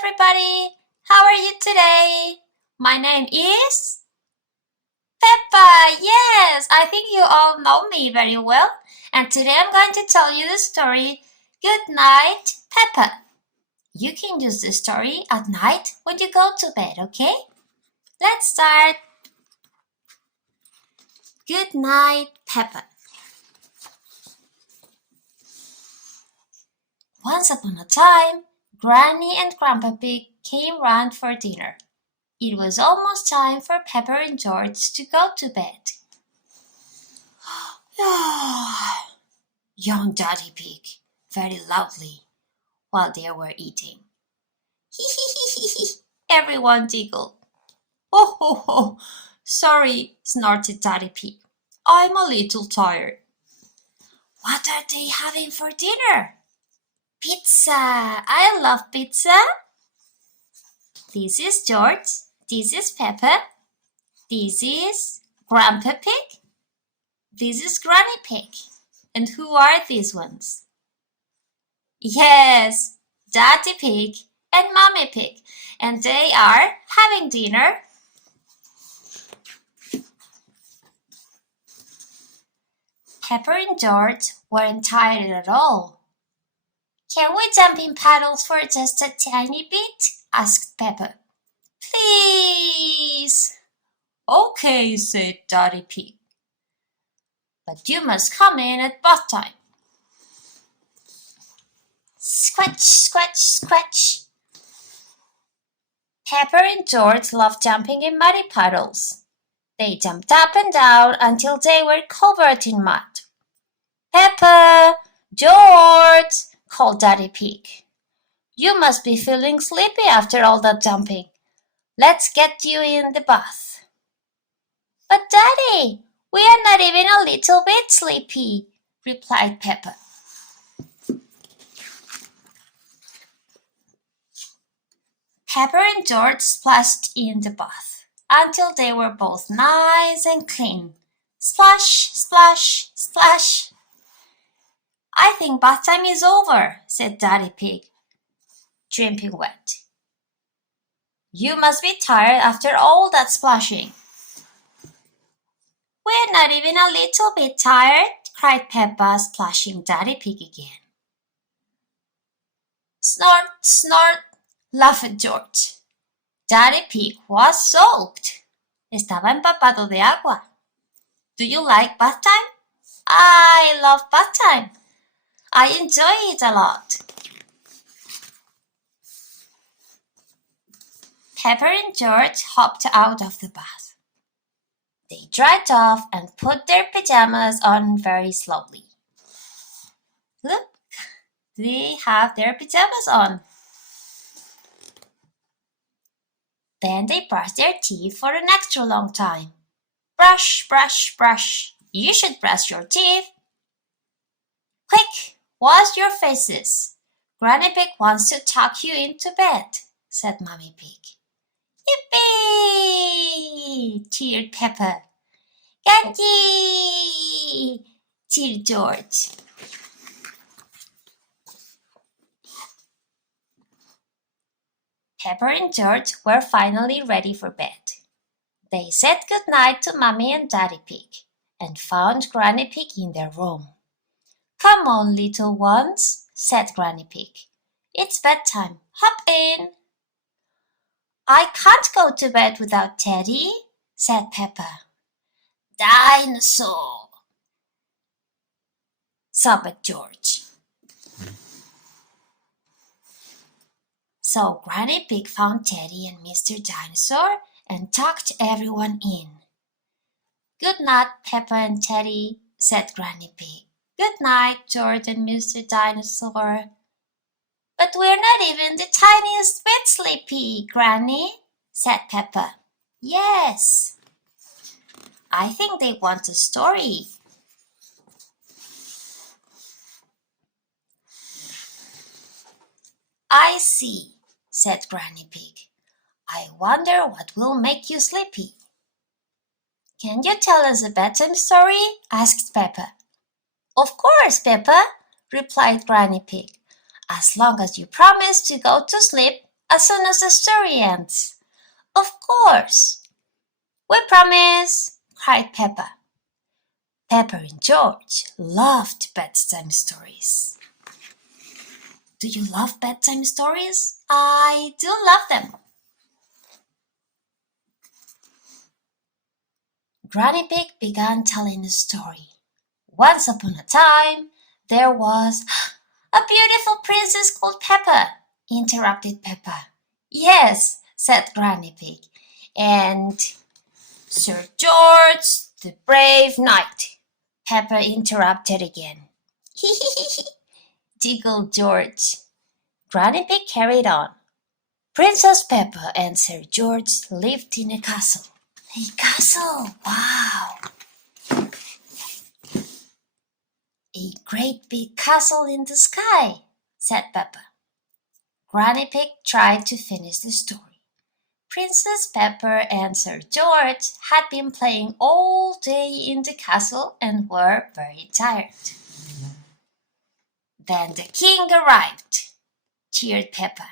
everybody! How are you today? My name is Peppa. Yes, I think you all know me very well. And today I'm going to tell you the story Good Night, Peppa. You can use the story at night when you go to bed, okay? Let's start. Good night, Peppa. Once upon a time, Granny and Grandpa Pig came round for dinner. It was almost time for Pepper and George to go to bed. Yawned Daddy Pig very loudly while they were eating. Everyone giggled. "Oh, ho, ho. Sorry," snorted Daddy Pig. "I'm a little tired." "What are they having for dinner?" "Pizza. I love pizza." This is George. This is Peppa. This is Grandpa Pig. This is Granny Pig. And who are these ones? Yes, Daddy Pig and Mommy Pig. And they are having dinner. Pepper and George weren't tired at all. "Can we jump in puddles for just a tiny bit?" asked Peppa. "Please." "Okay," said Daddy Pig. "But you must come in at bath time." Scratch, scratch, scratch. Pepper and George loved jumping in muddy puddles. They jumped up and down until they were covered in mud. "Peppa! George!" called Daddy Pig. "You must be feeling sleepy after all that jumping. Let's get you in the bath." "But Daddy, we are not even a little bit sleepy," replied Peppa. Pepper and George splashed in the bath until they were both nice and clean. Splash, splash, splash. "I think bath time is over," said Daddy Pig, dripping wet. "You must be tired after all that splashing." "We're not even a little bit tired," cried Peppa, splashing Daddy Pig again. Snort, snort, laughed George. Daddy Pig was soaked. Estaba empapado de agua. "Do you like bath time?" "I love bath time. I enjoy it a lot." Pepper and George hopped out of the bath. They dried off and put their pajamas on very slowly. Look, they have their pajamas on. Then they brushed their teeth for an extra long time. Brush, brush, brush. You should brush your teeth. "Quick, wash your faces. Granny Pig wants to tuck you into bed," said Mommy Pig. "Yippee!" cheered Peppa. "Ganji!" cheered George. Pepper and George were finally ready for bed. They said goodnight to Mommy and Daddy Pig and found Granny Pig in their room. "Come on, little ones," said Granny Pig. "It's bedtime. Hop in." "I can't go to bed without Teddy," said Peppa. "Dinosaur," sobbed George. So Granny Pig found Teddy and Mr. Dinosaur and tucked everyone in. "Good night, Peppa and Teddy," said Granny Pig. "Good night, George and Mr. Dinosaur." "But we're not even the tiniest bit sleepy, Granny," said Peppa. "Yes. I think they want a story." "I see," said Granny Pig. "I wonder what will make you sleepy." "Can you tell us a bedtime story?" asked Peppa. "Of course, Peppa," replied Granny Pig. "As long as you promise to go to sleep as soon as the story ends. Of course. We promise, cried Peppa. Pepper and George loved bedtime stories. Do you love bedtime stories? I do love them. Granny Pig began telling a story. Once upon a time, there was a beautiful princess called Peppa, interrupted Peppa. Yes, said Granny Pig, and Sir George, the brave knight. Peppa interrupted again. Giggled George. Granny Pig carried on. Princess Peppa and Sir George lived in a castle. A castle! Wow! A great big castle in the sky, said Peppa. Granny Pig tried to finish the story. Princess Pepper and Sir George had been playing all day in the castle and were very tired. Then the king arrived, cheered Peppa,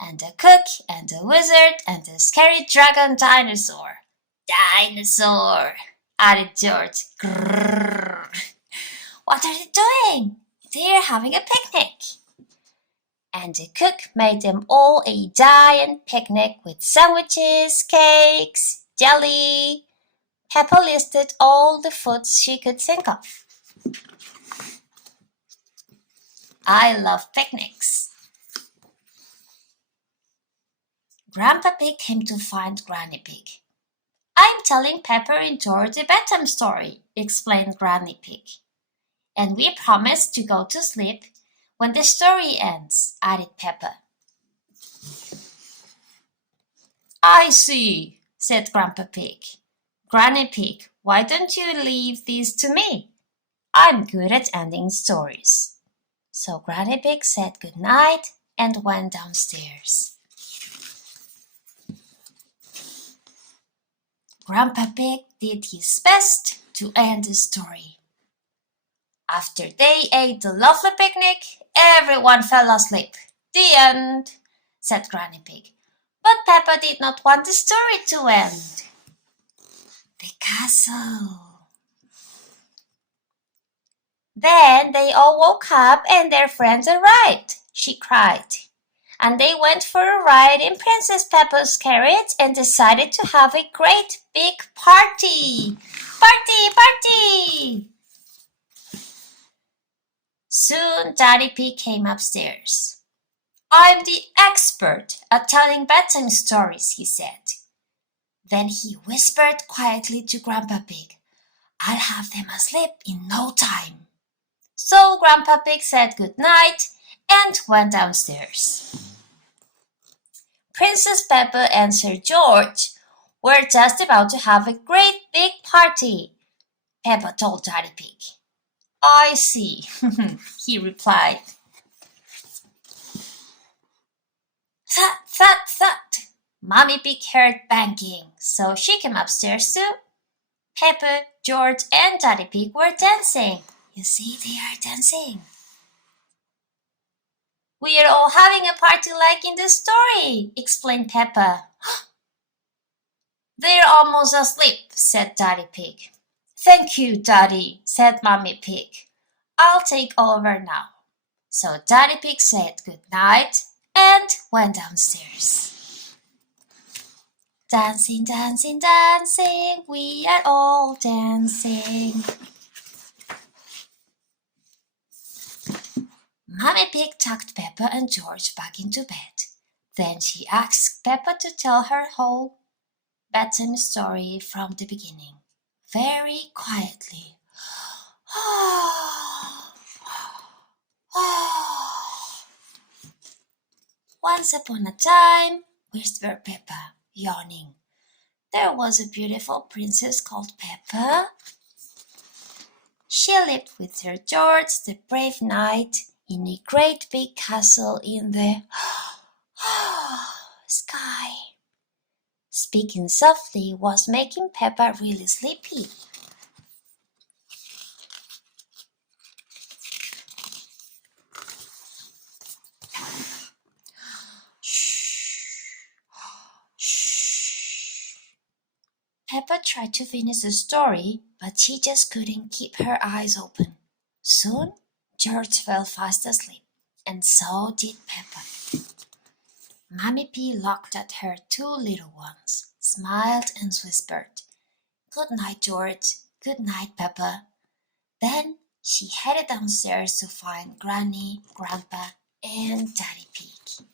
and the cook and the wizard and the scary dragon dinosaur. Dinosaur, added George. Grrr. What are they doing? They're having a picnic. And the cook made them all a giant picnic with sandwiches, cakes, jelly. Peppa listed all the foods she could think of. I love picnics. Grandpa Pig came to find Granny Pig. I'm telling Pepper and George a bedtime story, explained Granny Pig. And we promised to go to sleep when the story ends, added Peppa. I see, said Grandpa Pig. Granny Pig, why don't you leave these to me? I'm good at ending stories. So Granny Pig said good night and went downstairs. Grandpa Pig did his best to end the story. After they ate the lovely picnic, everyone fell asleep. The end, said Granny Pig. But Peppa did not want the story to end. The castle. Then they all woke up and their friends arrived, she cried. And they went for a ride in Princess Peppa's carriage and decided to have a great big party. Party, party! Soon Daddy Pig came upstairs. I'm the expert at telling bedtime stories, he said. Then he whispered quietly to Grandpa Pig, I'll have them asleep in no time. So Grandpa Pig said good night and went downstairs. Princess Peppa and Sir George were just about to have a great big party, Peppa told Daddy Pig. I see, he replied. Thud, thud, thud. Mommy Pig heard banging, so she came upstairs too. Peppa, George, and Daddy Pig were dancing. You see, they are dancing. We are all having a party like in the story, explained Peppa. They're almost asleep, said Daddy Pig. Thank you, Daddy, said Mommy Pig. I'll take over now. So Daddy Pig said good night and went downstairs. Dancing, dancing, dancing, we are all dancing. Mommy Pig tucked Peppa and George back into bed. Then she asked Peppa to tell her whole bedtime story from the beginning, very quietly. Once upon a time, whispered Peppa, yawning, there was a beautiful princess called Peppa. She lived with Sir George, the brave knight, in a great big castle in the sky. Speaking softly was making Peppa really sleepy. Shh, Peppa tried to finish the story, but she just couldn't keep her eyes open. Soon, George fell fast asleep, and so did Peppa. Mammy P looked at her two little ones, smiled and whispered, "Good night, George. Good night, Peppa." Then she headed downstairs to find Granny, Grandpa, and Daddy Pig.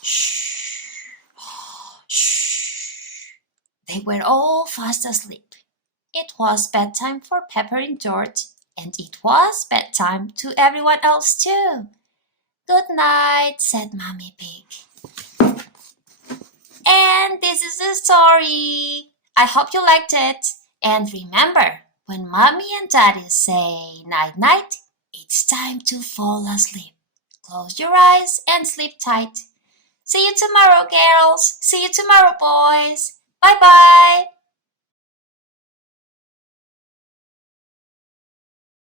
Shh, shh. They were all fast asleep. It was bedtime for Pepper and George, and it was bedtime to everyone else too. "Good night," said Mommy Pig. And this is the story. I hope you liked it. And remember, when Mommy and Daddy say night-night, it's time to fall asleep. Close your eyes and sleep tight. See you tomorrow, girls. See you tomorrow, boys. Bye-bye.